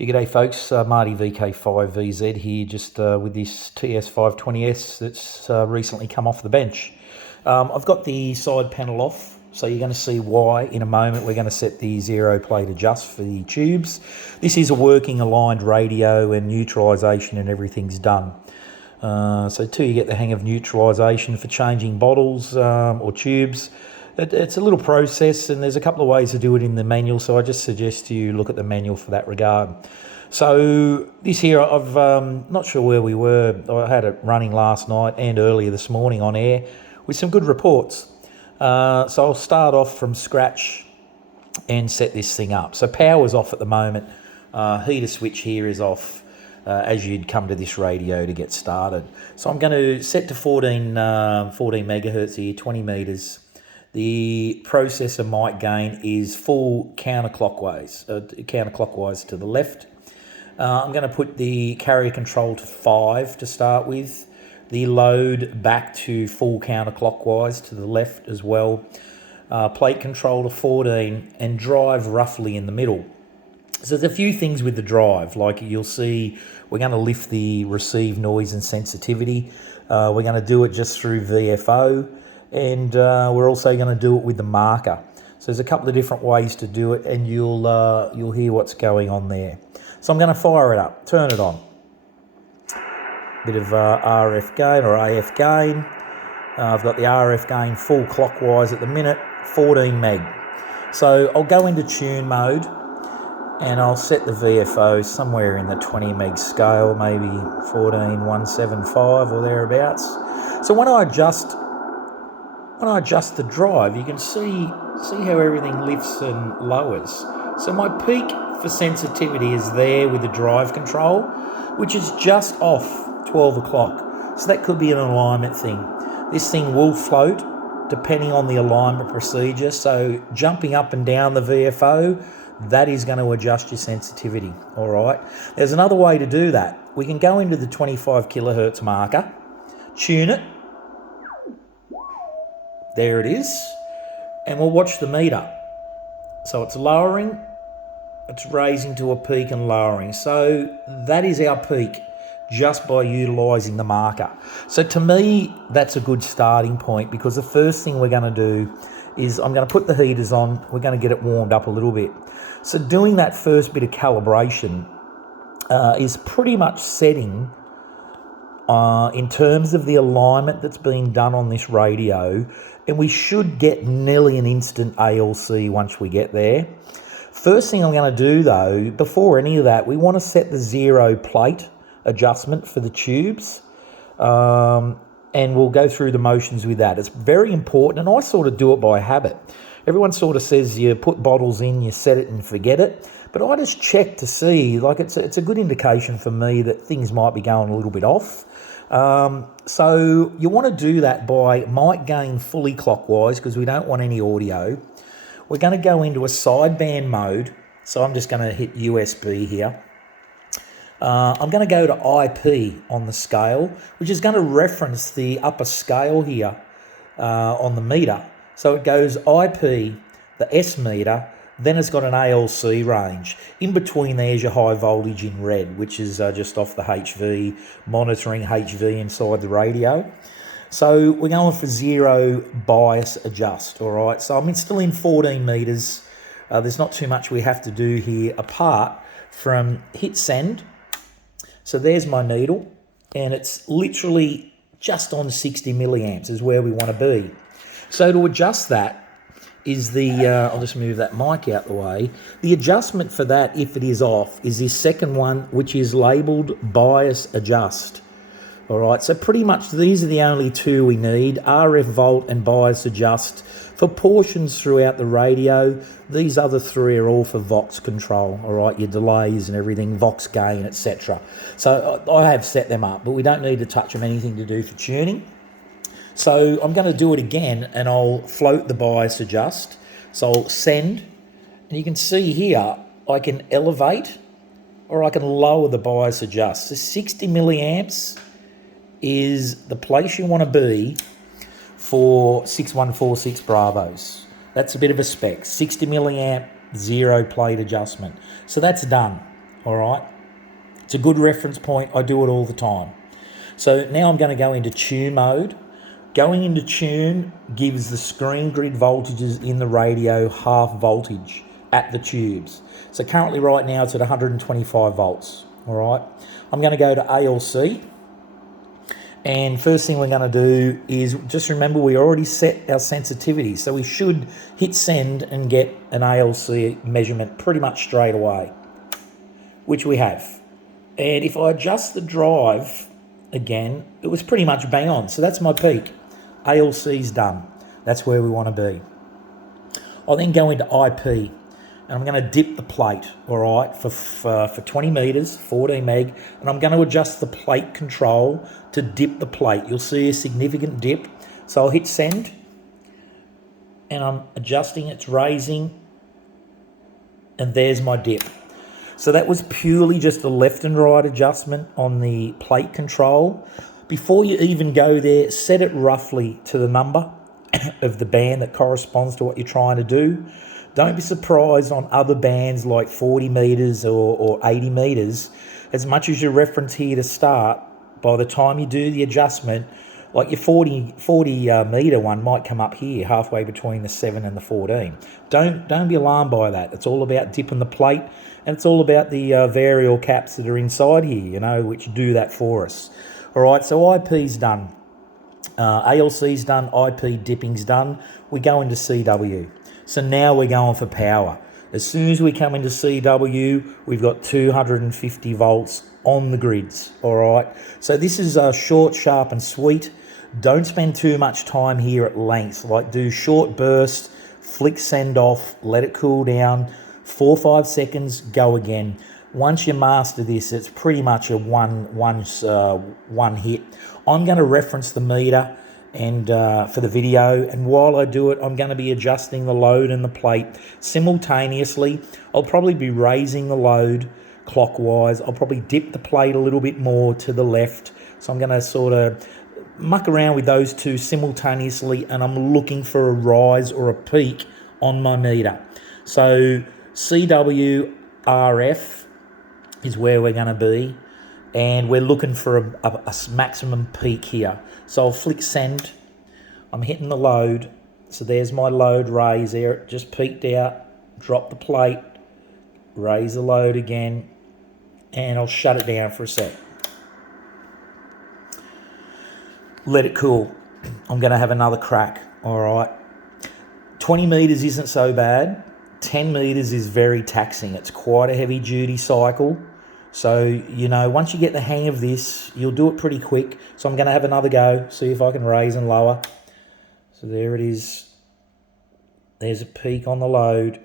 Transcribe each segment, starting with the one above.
G'day folks, Marty VK5VZ here, just with this TS520s that's recently come off the bench. I've got the side panel off, so you're going to see why in a moment. We're going to set the zero plate adjust for the tubes. This is a working aligned radio and neutralisation and everything's done. So till you get the hang of neutralisation for changing bottles or tubes, it's a little process, and there's a couple of ways to do it in the manual, so I just suggest you look at the manual for that regard. So this here, I've not sure where we were. I had it running last night and earlier this morning on air with some good reports. So I'll start off from scratch and set this thing up. So power's off at the moment. Heater switch here is off as you'd come to this radio to get started. So I'm going to set to 14 megahertz here, 20 meters. The processor mic gain is full counterclockwise to the left. I'm going to put the carrier control to 5 to start with. The load back to full counterclockwise to the left as well. Plate control to 14 and drive roughly in the middle. So there's a few things with the drive, like you'll see we're going to lift the receive noise and sensitivity. We're going to do it just through VFO. And we're also going to do it with the marker. So there's a couple of different ways to do it, and you'll hear what's going on there. So I'm going to fire it up, turn it on. Bit of RF gain or AF gain. I've got the RF gain full clockwise at the minute, 14 meg. So I'll go into tune mode, and I'll set the VFO somewhere in the 20 meg scale, maybe 14175 or thereabouts. So when I adjust the drive, you can see how everything lifts and lowers. So my peak for sensitivity is there with the drive control, which is just off 12 o'clock. So that could be an alignment thing. This thing will float depending on the alignment procedure. So jumping up and down the VFO, that is going to adjust your sensitivity. All right. There's another way to do that. We can go into the 25 kilohertz marker, tune it. There it is, and we'll watch the meter. So it's lowering, it's raising to a peak and lowering. So that is our peak just by utilising the marker. So to me, that's a good starting point, because the first thing we're going to do is I'm going to put the heaters on. We're going to get it warmed up a little bit. So doing that first bit of calibration is pretty much setting in terms of the alignment that's being done on this radio, and we should get nearly an instant ALC once we get there. First thing I'm going to do though, before any of that, we want to set the zero plate adjustment for the tubes, and we'll go through the motions with that. It's very important, and I sort of do it by habit. Everyone sort of says you put bottles in, you set it and forget it, but I just check to see, like it's a good indication for me that things might be going a little bit off. So you want to do that by mic gain fully clockwise, because we don't want any audio. We're going to go into a sideband mode. So I'm just going to hit USB here. I'm going to go to IP on the scale, which is going to reference the upper scale here on the meter. So it goes IP, the S meter, then it's got an ALC range. In between there's your high voltage in red, which is just off the HV, monitoring HV inside the radio. So we're going for zero bias adjust, all right? So I'm still in 14 meters. There's not too much we have to do here apart from hit send. So there's my needle, and it's literally just on 60 milliamps is where we want to be. So to adjust that, is I'll just move that mic out the way. The adjustment for that, if it is off, is this second one, which is labelled bias adjust. All right, so pretty much these are the only two we need, RF volt and bias adjust for portions throughout the radio. These other three are all for Vox control, all right, your delays and everything, Vox gain, etc. So I have set them up, but we don't need to touch them, anything to do for tuning. So I'm going to do it again, and I'll float the bias adjust. So I'll send, and you can see here, I can elevate or I can lower the bias adjust. So 60 milliamps is the place you want to be for 6146 Bravos. That's a bit of a spec, 60 milliamp, zero plate adjustment. So that's done. all right? It's a good reference point. I do it all the time. So now I'm going to go into tune mode. Going into tune gives the screen grid voltages in the radio half voltage at the tubes. So currently right now it's at 125 volts, all right? I'm going to go to ALC. And first thing we're going to do is just remember we already set our sensitivity. So we should hit send and get an ALC measurement pretty much straight away, which we have. And if I adjust the drive again, it was pretty much bang on. So that's my peak. ALC's done. That's where we want to be. I'll then go into IP. And I'm going to dip the plate, all right, for 20 metres, 14 meg, and I'm going to adjust the plate control to dip the plate. You'll see a significant dip. So I'll hit send, and I'm adjusting, it's raising, and there's my dip. So that was purely just a left and right adjustment on the plate control. Before you even go there, set it roughly to the number of the band that corresponds to what you're trying to do. Don't be surprised on other bands like 40 metres or 80 metres. As much as your reference here to start, by the time you do the adjustment, like your 40 metre one might come up here, halfway between the 7 and the 14. Don't be alarmed by that. It's all about dipping the plate, and it's all about the variable caps that are inside here, you know, which do that for us. All right, so IP's done. ALC's done, IP dipping's done. We go into CW. So now we're going for power. As soon as we come into CW, we've got 250 volts on the grids, all right? So this is short, sharp, and sweet. Don't spend too much time here at length. Like, do short bursts, flick send off, let it cool down, 4 or 5 seconds, go again. Once you master this, it's pretty much a one hit. I'm going to reference the meter and for the video, and while I do it, I'm going to be adjusting the load and the plate simultaneously. I'll probably be raising the load clockwise. I'll probably dip the plate a little bit more to the left. So I'm going to sort of muck around with those two simultaneously, and I'm looking for a rise or a peak on my meter. So CW RF is where we're going to be, and we're looking for a maximum peak here. So I'll flick send. I'm hitting the load. So there's my load raise there. It just peaked out. Drop the plate. Raise the load again. And I'll shut it down for a sec. Let it cool. I'm going to have another crack. All right. 20 metres isn't so bad. 10 metres is very taxing. It's quite a heavy duty cycle. So, you know, once you get the hang of this, you'll do it pretty quick. So I'm going to have another go, see if I can raise and lower. So there it is. There's a peak on the load.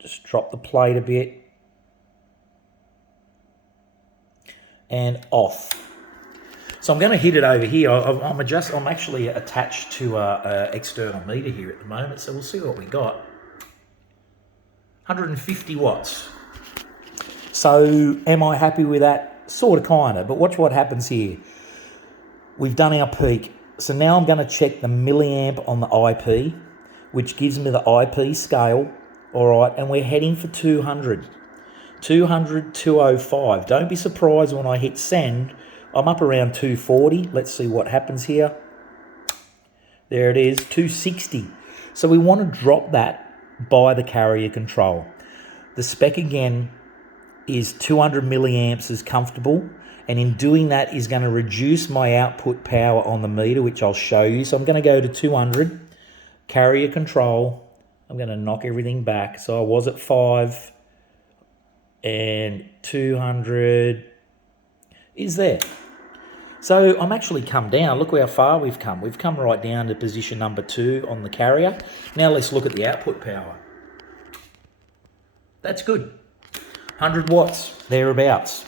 Just drop the plate a bit. And off. So I'm going to hit it over here. I'm actually attached to an external meter here at the moment. So we'll see what we got. 150 watts. So am I happy with that? Sort of, kind of. But watch what happens here. We've done our peak. So now I'm going to check the milliamp on the IP, which gives me the IP scale. All right, and we're heading for 200. 200, 205. Don't be surprised when I hit send. I'm up around 240. Let's see what happens here. There it is, 260. So we want to drop that by the carrier control. The spec again is 200 milliamps is comfortable, and in doing that is going to reduce my output power on the meter, which I'll show you. So I'm going to go to 200, carrier control. I'm going to knock everything back. So I was at 5, and 200 is there. So I'm actually come down. Look how far we've come. We've come right down to position number 2 on the carrier. Now let's look at the output power. That's good. 100 watts, thereabouts.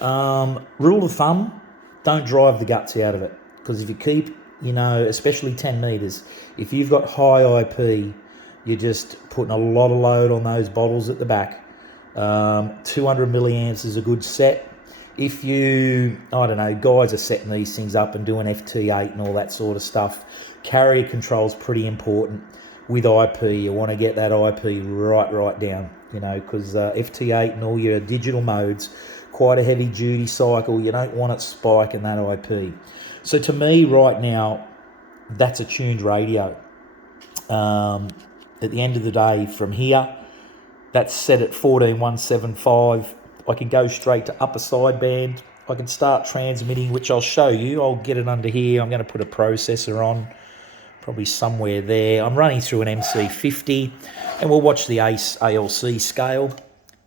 Rule of thumb, don't drive the guts out of it. Because if you keep, you know, especially 10 metres, if you've got high IP, you're just putting a lot of load on those bottles at the back. 200 milliamps is a good set. If you, I don't know, guys are setting these things up and doing FT8 and all that sort of stuff, carrier control is pretty important. with IP. You want to get that IP right down, you know, because FT8 and all your digital modes, quite a heavy duty cycle. You don't want it spiking that IP. So to me right now, that's a tuned radio. At the end of the day, from here, that's set at 14175. I can go straight to upper sideband. I can start transmitting, which I'll show you. I'll get it under here. I'm going to put a processor on, probably somewhere there. I'm running through an MC50, and we'll watch the ALC scale.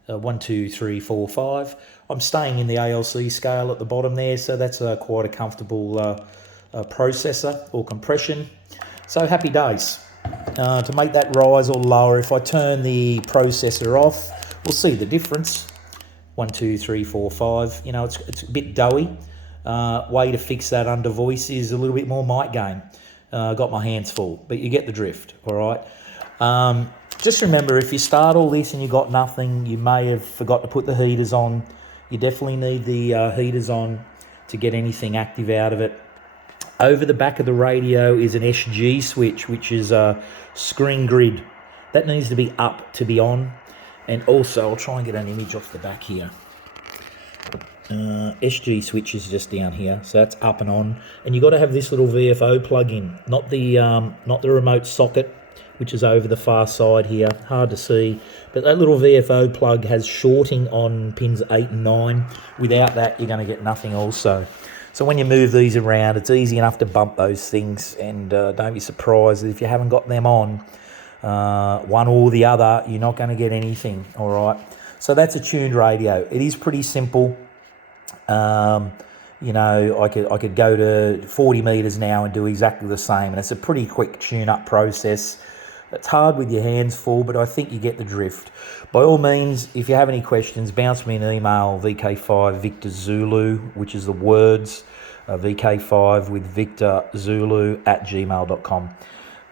1, 2, 3, 4, 5. I'm staying in the ALC scale at the bottom there, so that's quite a comfortable processor or compression. So happy days. To make that rise or lower, if I turn the processor off, we'll see the difference. 1, 2, 3, 4, 5. You know, it's a bit doughy. Way to fix that under voice is a little bit more mic gain. Got my hands full, but you get the drift, all right? Just remember, if you start all this and you got nothing, you may have forgot to put the heaters on. You definitely need the heaters on to get anything active out of it. Over the back of the radio is an SG switch, which is a screen grid. That needs to be up to be on. And also, I'll try and get an image off the back here. SG switch is just down here, so that's up and on. And you've got to have this little VFO plug-in, not the remote socket, which is over the far side here. Hard to see, but that little VFO plug has shorting on pins 8 and 9. Without that, you're going to get nothing also. So when you move these around, it's easy enough to bump those things, and don't be surprised if you haven't got them on, one or the other, you're not going to get anything, all right? So that's a tuned radio. It is pretty simple. You know, I could go to 40 meters now and do exactly the same, and it's a pretty quick tune-up process. It's hard with your hands full, but I think you get the drift. By all means, if you have any questions, bounce me an email, VK5 Victor Zulu, which is the words, VK5 with Victor Zulu @gmail.com.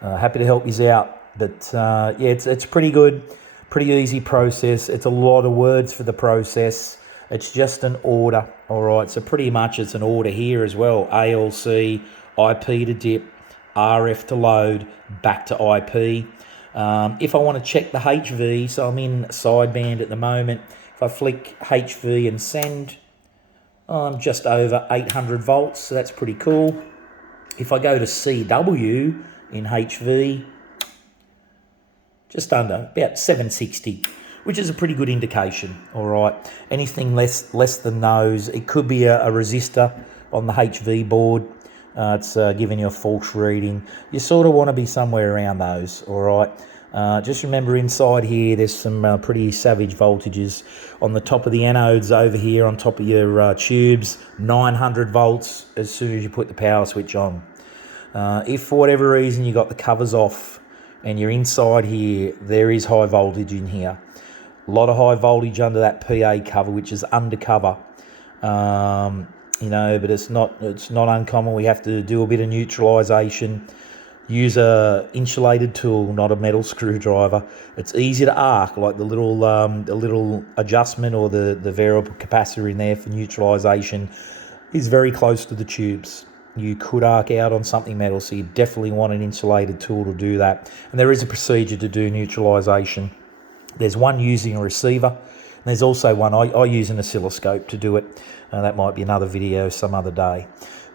Happy to help you out. But yeah, it's pretty good, pretty easy process. It's a lot of words for the process. It's just an order, all right? So pretty much it's an order here as well. ALC, IP to dip, RF to load, back to IP. If I want to check the HV, so I'm in sideband at the moment. If I flick HV and send, I'm just over 800 volts, so that's pretty cool. If I go to CW in HV, just under, about 760, which is a pretty good indication, all right? Anything less than those, it could be a resistor on the HV board. It's giving you a false reading. You sort of want to be somewhere around those, all right? Just remember inside here, there's some pretty savage voltages. On the top of the anodes over here, on top of your tubes, 900 volts as soon as you put the power switch on. If for whatever reason you got the covers off and you're inside here, there is high voltage in here. A lot of high voltage under that PA cover, which is undercover. You know, but it's not uncommon. We have to do a bit of neutralisation. Use a insulated tool, not a metal screwdriver. It's easy to arc, like the little adjustment or the variable capacitor in there for neutralisation is very close to the tubes. You could arc out on something metal, so you definitely want an insulated tool to do that. And there is a procedure to do neutralisation. There's one using a receiver, and there's also one, I use an oscilloscope to do it. That might be another video some other day.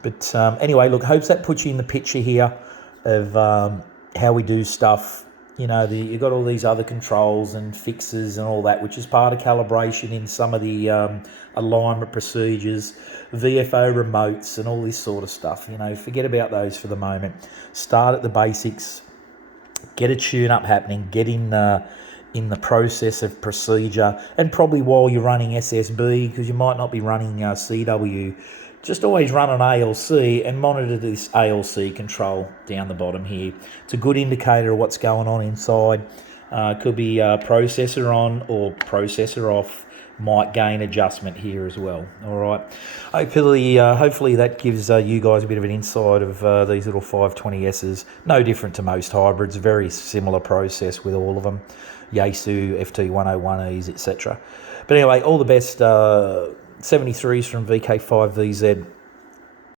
But anyway, look, hopes that puts you in the picture here of how we do stuff. You know, you've got all these other controls and fixes and all that, which is part of calibration in some of the alignment procedures, VFO remotes and all this sort of stuff. You know, forget about those for the moment. Start at the basics, get a tune-up happening, get in the process of procedure, and probably while you're running SSB, because you might not be running CW, just always run an ALC and monitor this ALC control down the bottom here. It's a good indicator of what's going on inside. Could be processor on or processor off, mic gain adjustment here as well. All right. Hopefully that gives you guys a bit of an insight of these little 520Ss. No different to most hybrids. Very similar process with all of them. Yaesu, FT101Es, etc. But anyway, all the best. 73s from VK5VZ.